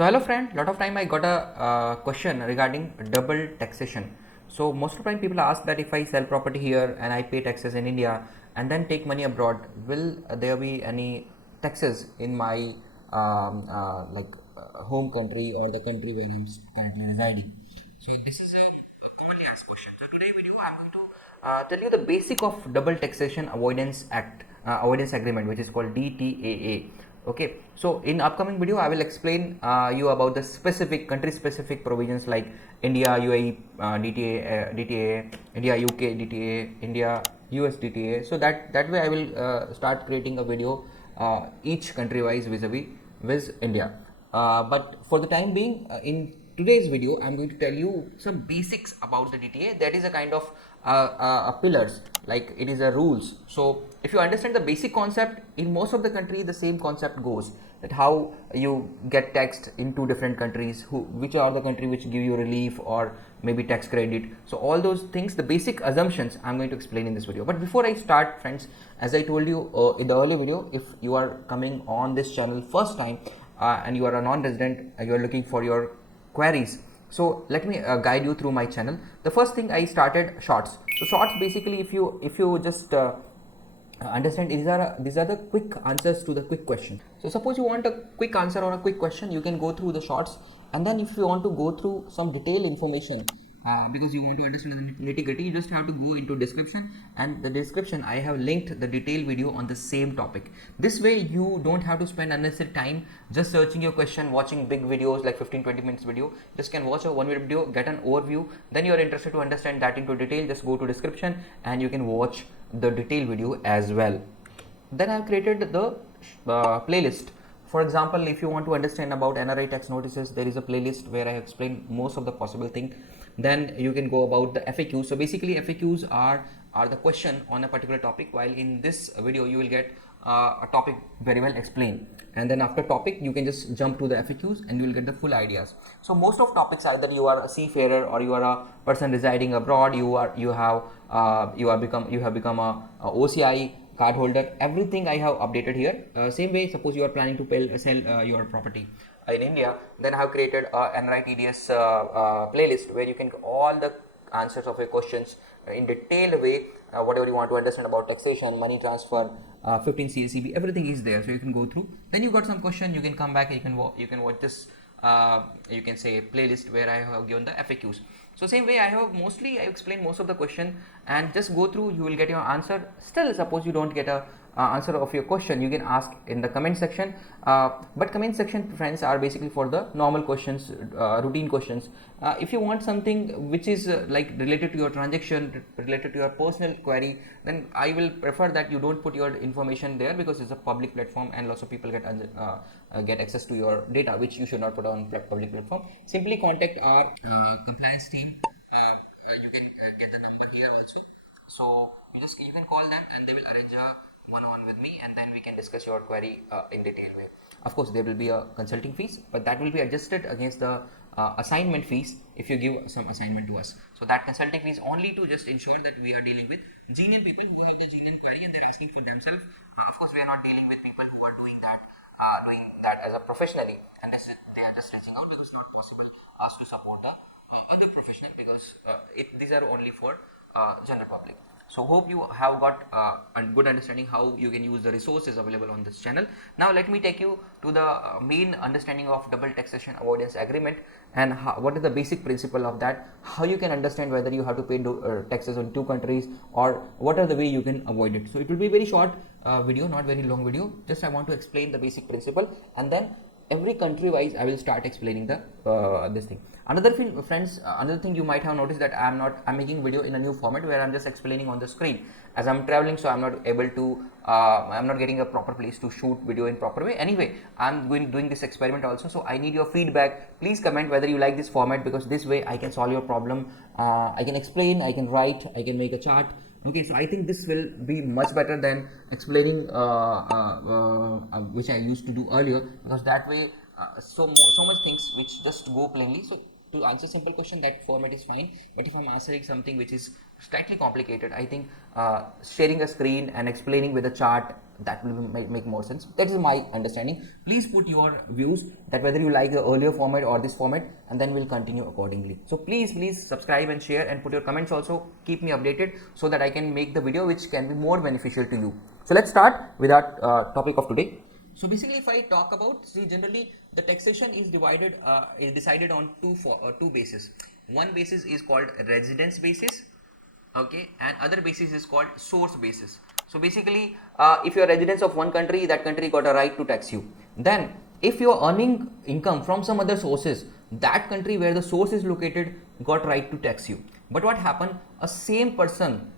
So hello friend, lot of time I got a question regarding double taxation. So most of the time people ask that if I sell property here and I pay taxes in India and then take money abroad, will there be any taxes in my home country or the country where I'm currently residing? So this is a commonly asked question. So today video I'm going to tell you the basic of double taxation avoidance avoidance agreement, which is called DTAA. Okay, so in upcoming video I will explain you about the specific country specific provisions like India UAE DTA, India UK DTA, India US DTA. So that way I will start creating a video each country wise vis-a-vis with India. But for the time being, in today's video I'm going to tell you some basics about the DTA. That is a kind of pillars, like it is a rules. So if you understand the basic concept, in most of the country the same concept goes, that how you get taxed in two different countries, which are the country which give you relief or maybe tax credit. So all those things, the basic assumptions I'm going to explain in this video. But before I start friends, as I told you in the earlier video, if you are coming on this channel first time and you are a non-resident, you are looking for your queries, so let me guide you through my channel. The first thing, I started shorts. So shorts, basically if you just understand, these are the quick answers to the quick question. So suppose you want a quick answer or a quick question, you can go through the shorts, and then if you want to go through some detailed information because you want to understand the nitty-gritty, you just have to go into description, and the description I have linked the detailed video on the same topic. This way you don't have to spend unnecessary time just searching your question, watching big videos like 15-20 minutes video. Just can watch a 1 minute video, get an overview, then you are interested to understand that into detail, just go to description and you can watch the detailed video as well. Then I have created the playlist. For example, if you want to understand about NRI tax notices, there is a playlist where I have explained most of the possible thing. Then you can go about the FAQs. So basically FAQs are the question on a particular topic, while in this video you will get a topic very well explained, and then after topic you can just jump to the FAQs and you will get the full ideas. So most of topics, either you are a seafarer or you are a person residing abroad, you have become a OCI card holder, everything I have updated here. Same way, suppose you are planning to sell your property in India, then I have created a NRI TDS playlist where you can get all the answers of your questions in detailed way, whatever you want to understand about taxation, money transfer, 15 CACB, everything is there, so you can go through. Then you got some question, you can come back, you can watch this you can say playlist where I have given the FAQs. So same way I explained most of the question, and just go through, you will get your answer. Still, suppose you don't get a answer of your question, you can ask in the comment section, but comment section friends are basically for the normal questions, routine questions. If you want something which is like related to your transaction, related to your personal query, then I will prefer that you don't put your information there, because it's a public platform and lots of people get access to your data, which you should not put on public platform. Simply contact our compliance team. You can get the number here also. So you can call them and they will arrange a one-on-one with me, and then we can discuss your query in detail way. Of course there will be a consulting fees, but that will be adjusted against the assignment fees if you give some assignment to us. So that consulting fees only to just ensure that we are dealing with genuine people who have the genuine query and they're asking for themselves. Of course we are not dealing with people who are doing that as a professionally, and they are just reaching out because it's not possible us to support the other professional, because these are only for general public. So hope you have got a good understanding how you can use the resources available on this channel. Now let me take you to the main understanding of double taxation avoidance agreement, and what is the basic principle of that, how you can understand whether you have to pay taxes on two countries, or what are the way you can avoid it. So it will be very short video, not very long video. Just I want to explain the basic principle, and then every country wise I will start explaining the this thing. Another thing you might have noticed, that I'm making video in a new format where I'm just explaining on the screen as I'm traveling, so I'm not able to I'm not getting a proper place to shoot video in proper way. Anyway, I'm doing this experiment also, so I need your feedback. Please comment whether you like this format, because this way I can solve your problem. I can explain, I can write, I can make a chart. Okay, so I think this will be much better than explaining which I used to do earlier, because that way so much things which just go plainly. So to answer simple question, that format is fine. But if I'm answering something which is slightly complicated, I think sharing a screen and explaining with a chart, that will make more sense. That is my understanding. Please put your views that whether you like the earlier format or this format, and then we'll continue accordingly. So please subscribe and share and put your comments also. Keep me updated so that I can make the video which can be more beneficial to you. So let's start with our topic of today. So basically, if I talk about, see, generally the taxation is decided on two bases. One basis is called residence basis, okay, and other basis is called source basis. So basically, if you are residents of one country, that country got a right to tax you. Then if you are earning income from some other sources, that country where the source is located got right to tax you. But what happened, a same person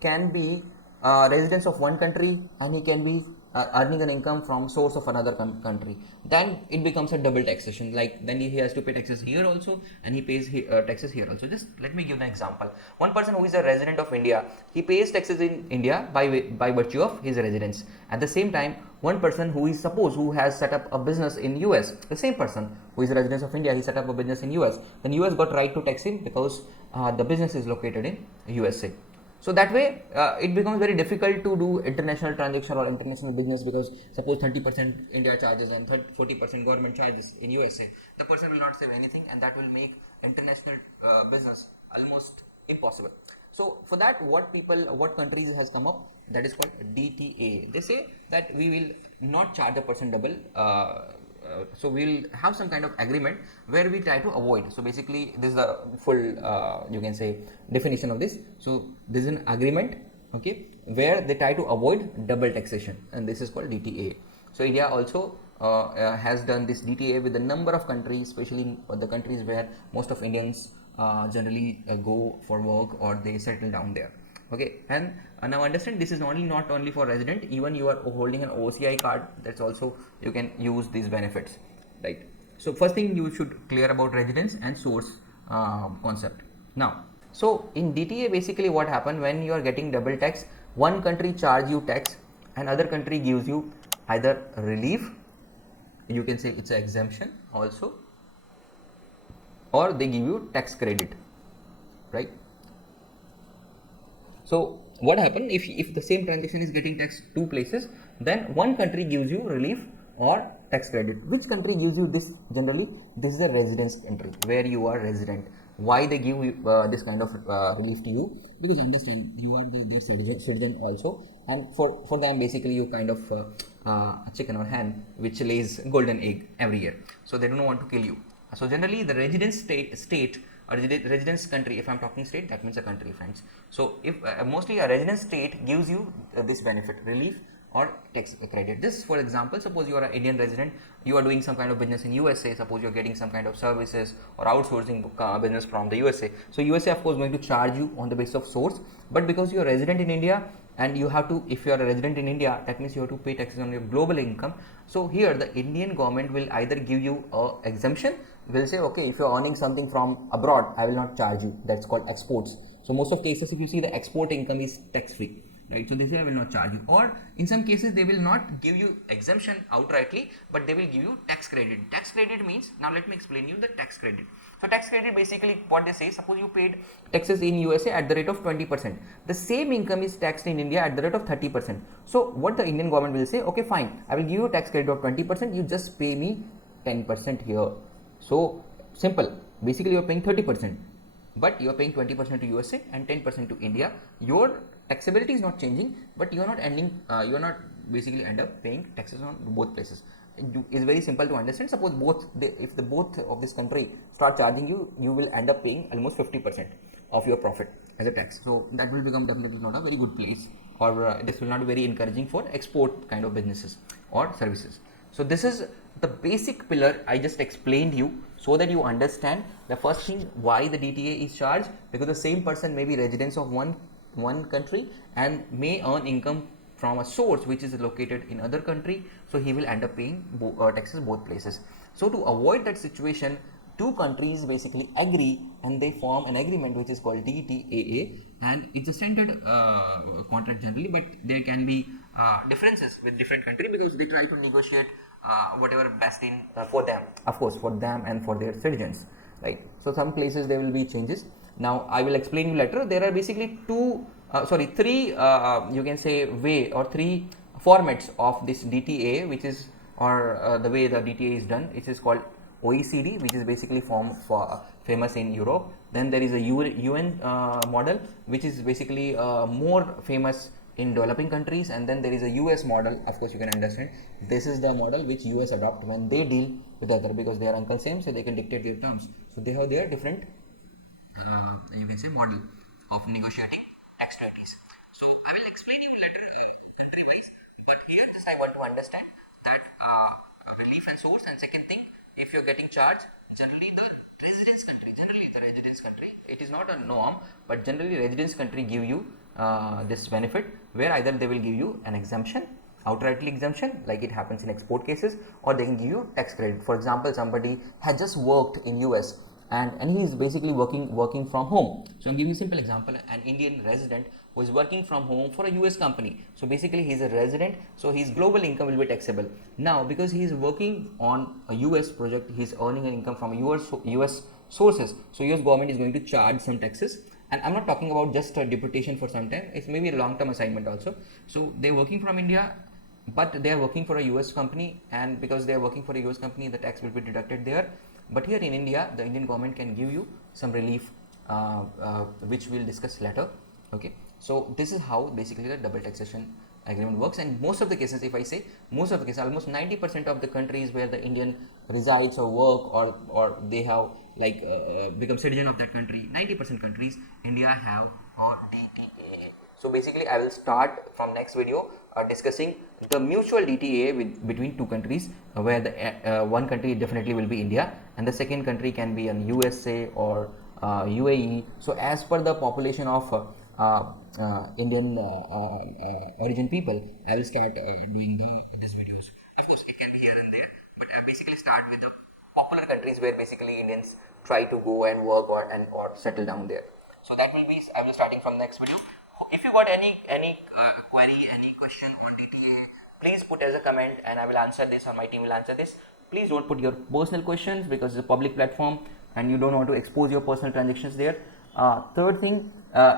can be residents of one country, and he can be earning an income from source of another country. Then it becomes a double taxation. Like then he has to pay taxes here also, and he pays taxes here also. Just let me give an example. One person who is a resident of India, he pays taxes in India by virtue of his residence. At the same time, one person who has set up a business in US, the same person who is a resident of India, he set up a business in US. Then US got right to tax him because the business is located in USA. So that way, it becomes very difficult to do international transaction or international business, because suppose 30% India charges and 40% government charges in USA, the person will not save anything, and that will make international business almost impossible. So for that, what countries has come up, that is called DTAA. They say that we will not charge the person double. So we'll have some kind of agreement where we try to avoid. So basically, this is the full you can say definition of this. So this is an agreement, okay, where they try to avoid double taxation, and this is called DTAA. So India also has done this DTAA with a number of countries, especially the countries where most of Indians generally go for work or they settle down there. Okay, and now understand, this is not only for resident. Even you are holding an OCI card, that's also you can use these benefits, right? So first thing you should clear about residence and source concept. Now, so in DTA, basically what happened, when you are getting double tax, one country charge you tax and other country gives you either relief, you can say it's an exemption also, or they give you tax credit, right? So what happened, if the same transaction is getting taxed two places, then one country gives you relief or tax credit. Which country gives you this? Generally, this is a residence country where you are resident. Why they give this kind of relief to you? Because understand, you are their citizen also, and for them basically you kind of a chicken or hen which lays golden egg every year. So they don't want to kill you. So generally the residence state or residence country, if I'm talking state, that means a country, friends. So if mostly a residence state gives you this benefit, relief or tax credit. This, for example, suppose you are an Indian resident, you are doing some kind of business in USA, suppose you are getting some kind of services or outsourcing business from the USA. So USA of course going to charge you on the basis of source, but because you are resident in India, and you have to, if you are a resident in India, that means you have to pay taxes on your global income. So here the Indian government will either give you a exemption, will say, okay, if you are earning something from abroad, I will not charge you. That's called exports. So most of cases, if you see, the export income is tax free, right? So they say I will not charge you, or in some cases they will not give you exemption outrightly, but they will give you tax credit. Tax credit means, now let me explain you the tax credit. So tax credit, basically what they say, suppose you paid taxes in USA at the rate of 20%, the same income is taxed in India at the rate of 30%. So what the Indian government will say, okay fine, I will give you tax credit of 20%, you just pay me 10% here. So simple, basically you are paying 30%, but you are paying 20% to USA and 10% to India. Your taxability is not changing, but you are not basically end up paying taxes on both places. It is very simple to understand. Suppose if the both of this country start charging you, you will end up paying almost 50% of your profit as a tax. So that will become definitely not a very good place, or this will not be very encouraging for export kind of businesses or services. So this is the basic pillar I just explained you, so that you understand the first thing, why the DTA is charged, because the same person may be residents of one country and may earn income from a source which is located in other country, so he will end up paying taxes both places. So to avoid that situation, two countries basically agree and they form an agreement which is called DTAA, and it's a standard contract generally, but there can be differences with different country, because they try to negotiate whatever best in for them, of course, for them and for their citizens, right? So some places there will be changes. Now I will explain you later. There are basically three you can say way or three formats of this DTAA, which is the way the DTAA is done. It is called OECD, which is basically famous in Europe. Then there is a UN model, which is basically more famous in developing countries, and then there is a US model. Of course, you can understand this is the model which US adopt when they deal with other, because they are uncle same, so they can dictate their terms. So they have their different you can say model of negotiating tax treaties. So I will explain you later country wise, but here just I want to understand that relief and source, and second thing, if you're getting charged, generally the residence country, it is not a norm, but generally residence country give you this benefit, where either they will give you an exemption, outrightly exemption, like it happens in export cases, or they can give you tax credit. For example, somebody has just worked in US and he is basically working from home. So I'm giving you a simple example: an Indian resident who is working from home for a US company. So basically he is a resident, so his global income will be taxable. Now because he is working on a US project, he is earning an income from US sources, so US government is going to charge some taxes. And I'm not talking about just a deputation for some time, it's maybe a long-term assignment also. So they're working from India, but they are working for a US company, and because they are working for a US company, the tax will be deducted there. But here in India, the Indian government can give you some relief, which we'll discuss later. Okay, so this is how basically the double taxation agreement works. And most of the cases, if I say most of the cases, almost 90% of the countries where the Indian resides or work, or they have like become citizen of that country, 90% countries India have or DTAA. So basically I will start from next video discussing the mutual DTAA between two countries, where the one country definitely will be India, and the second country can be an USA or UAE. So as per the population of Indian origin people, I will start doing these videos. Of course, it can be here and there, but I basically start with the popular countries where basically Indians try to go and work or settle down there. So that will be, I will starting from next video. If you got any query, any question on DTA, please put as a comment and I will answer this, or my team will answer this. Please don't put your personal questions, because it's a public platform and you don't want to expose your personal transactions there. Third thing,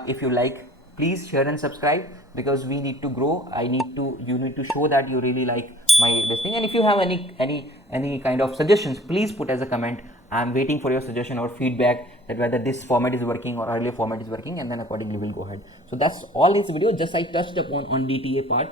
if you like, please share and subscribe, because we need to grow. You need to show that you really like this thing. And if you have any kind of suggestions, please put as a comment. I'm waiting for your suggestion or feedback, that whether this format is working or earlier format is working, and then accordingly we'll go ahead. So that's all this video. Just I touched upon on DTA part,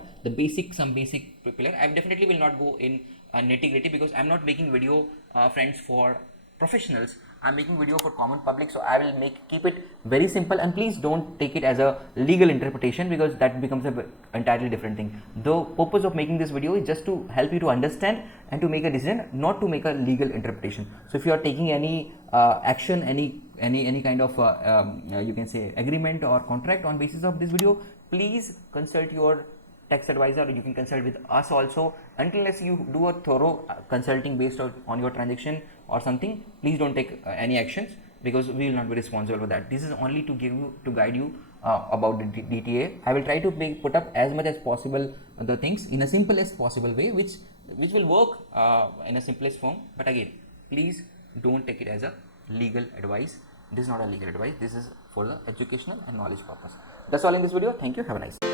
some basic pillar. I definitely will not go in nitty gritty, because I'm not making video friends for professionals. I'm making video for common public, so I will keep it very simple. And please don't take it as a legal interpretation, because that becomes a entirely different thing. The purpose of making this video is just to help you to understand and to make a decision, not to make a legal interpretation. So if you are taking any action, any kind of you can say agreement or contract on basis of this video, please consult your tax advisor. You can consult with us also. Unless you do a thorough consulting based on your transaction or something, please don't take any actions, because we will not be responsible for that. This is only to guide you about the DTA. I will try to put up as much as possible the things in a simplest possible way, which will work in a simplest form. But again, please don't take it as a legal advice. This is not a legal advice. This is for the educational and knowledge purpose. That's all in this video. Thank you. Have a nice day.